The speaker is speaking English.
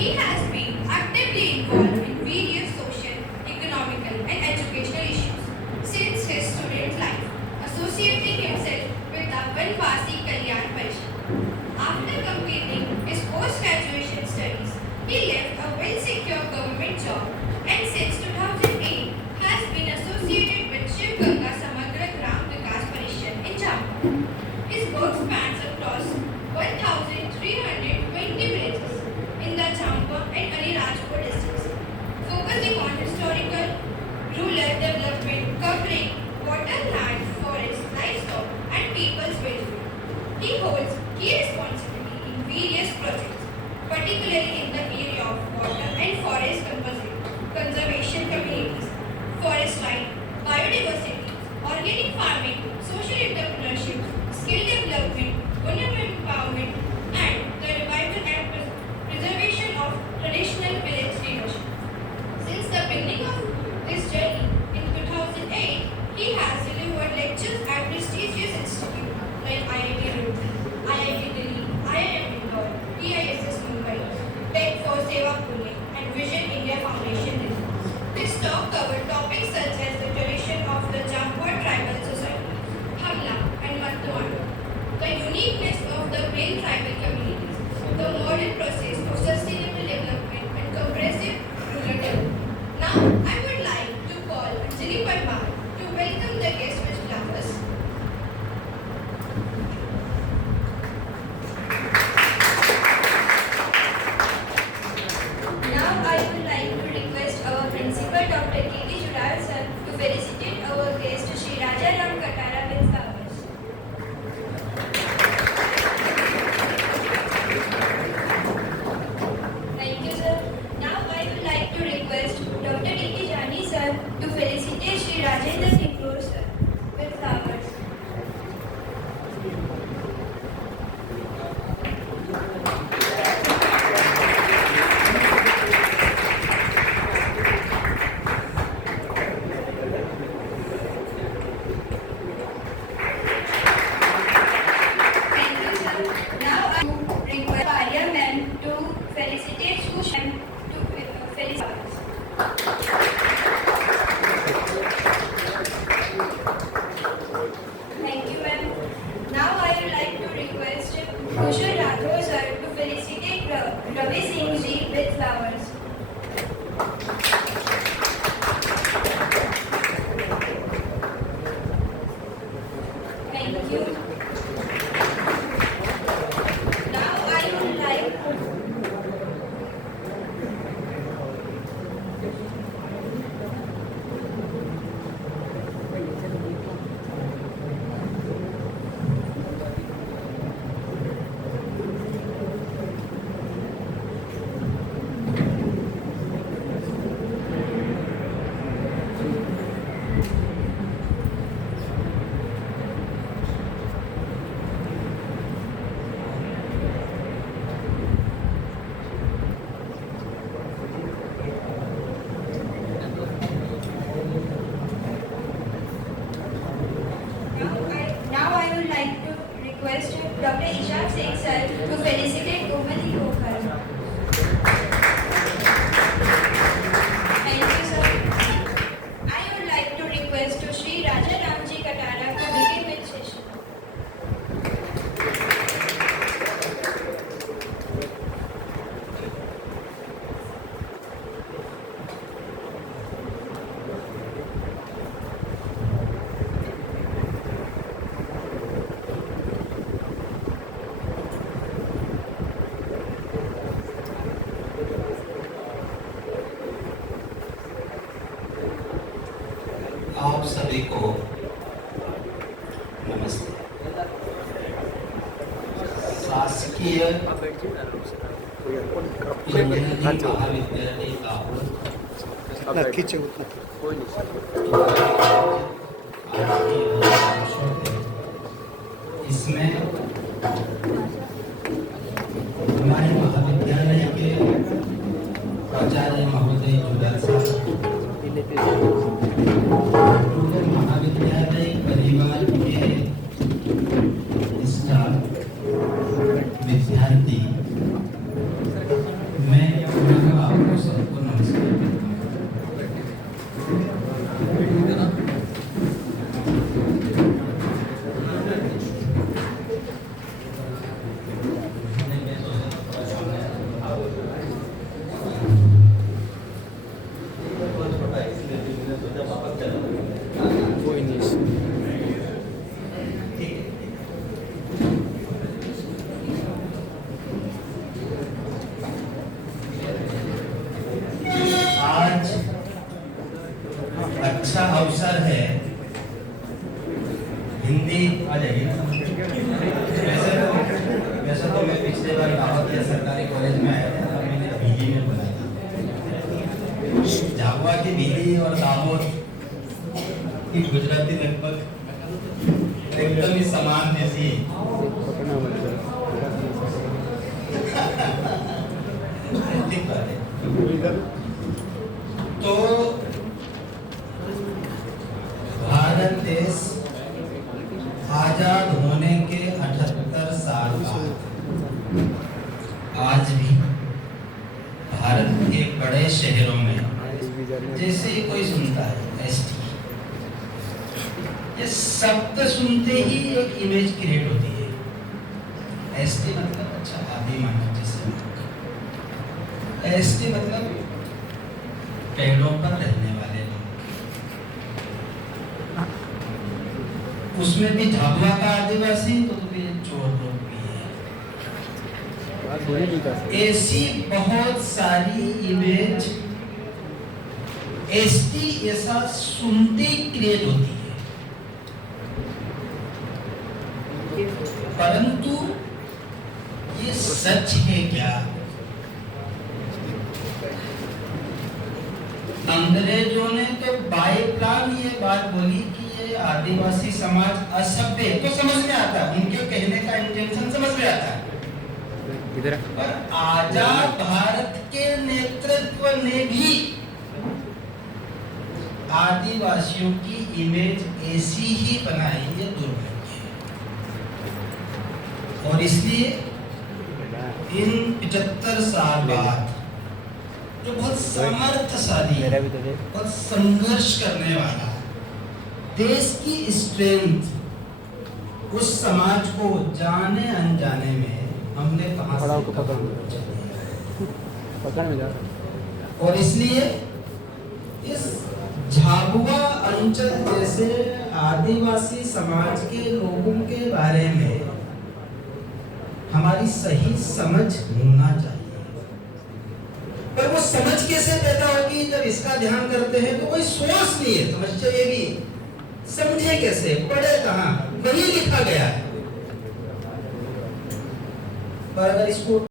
He has been actively involved in various social, economical, and educational issues since his student life, associating himself with the Vanvasi Kalyan Parishad. After completing his post-graduation studies, he left a well-secure government job and since 2008 has been associated with Shiv Ganga Samagra Gram Vikas Parishad in Jammu. His work spans across 1,320 villages in the Champa and Alirajpur districts, focusing on historical, rural development, covering water, land, forest, livestock, and people's welfare. He holds key responsibility in various projects, particularly in the area of water and forest conservation communities, forest life, biodiversity, organic farming, social entrepreneurship, skill development, women empowerment, and the revival and preservation of traditional village leadership. Since the beginning of this journey in 2008, he has delivered lectures at prestigious institutes like IIT Roorkee, IIT Delhi, IIM Indore, TISS Mumbai, Tech for Seva Pune, and Vision India Foundation Delhi. This talk covered topics such as the tradition of the Jampuar Tribal Society, Hamla, and Mattuana, the uniqueness of the main tribal communities, the modern process of sustainable development, and comprehensive rural development. Now, I would like to call Anjali Parmar to welcome the guests with flowers. Now, I would like to request our principal, Dr. K.V. Judal sir, to felicitate our guest, Shri Raja Ram Katara with flowers. Thank you, sir. Now, I would like to request Dr. D.K. Jani sir to felicitate Shri Rajendra Nikror sir with flowers. Thank you, sir. Now I request Arya ma'am to felicitate Sushan to felicitate. Thank you, ma'am. Now I would like to request Kushal Rathore sir to felicitate Ravi Singh ji with flowers. Thank you. Now I would like Now I would like to request Dr. Ishaq Singh sir to felicitate Gomali Gokhar. Thank you, sir. I would like to request Shri Raja Ramji Katara to begin with session. आप सभी को नमस्ते। शासकीय engineering महाविद्यालय इसमें हमारे महाविद्यालय के प्राचार्य महोदय जुगल साहब, महाविद्यालय परिवार के स्टाफ, विद्यार्थी, मैं जब सरकारी कॉलेज में आया था तब मैंने बीली में बोला था। झाबुआ की बीली और दामोद की गुजराती लगभग एकदम ही समान जैसी है। ठीक बात है। तो भारत देश आजाद होने के 78 साल बाद आज भी भारत के बड़े शहरों में जैसे ही कोई सुनता है एसटी, ये शब्द सुनते ही एक इमेज क्रिएट होती है। एसटी मतलब अच्छा आदि मानव जिसे, एसटी मतलब पेड़ों पर रहने वाले लोग, उसमें भी झाबुआ का आदिवासी तो भी चोर लोग भी है। ऐसी बहुत सारी इमेज एसटी ऐसा सुनते क्रिएट होती है, परंतु ये सच है क्या? अंग्रेजों ने तो बाय प्लान ये बात बोली कि ये आदिवासी समाज असभ्य, तो समझ में आता है, उनके कहने का इंटेंशन समझ में आता है। पर आजाद भारत के नेतृत्व ने भी आदिवासियों की इमेज ऐसी ही बनाई, ये दुर्भाग्य है। और इसलिए इन 75 साल बाद जो बहुत सामर्थ्यशाली, बहुत संघर्ष करने वाला देश की स्ट्रेंथ, उस समाज को जाने अनजाने में हमने कहां से पकड़ में जा, और इसलिए इस झाबुआ अंचल जैसे आदिवासी समाज के लोगों के बारे में हमारी सही समझ होना चाहिए। पर वो समझ कैसे पैदा होगी? जब इसका ध्यान करते हैं तो कोई सोर्स नहीं है, समस्या ये भी समझे कैसे, पढ़े कहाँ, वही लिखा गया है। पर अगर इसको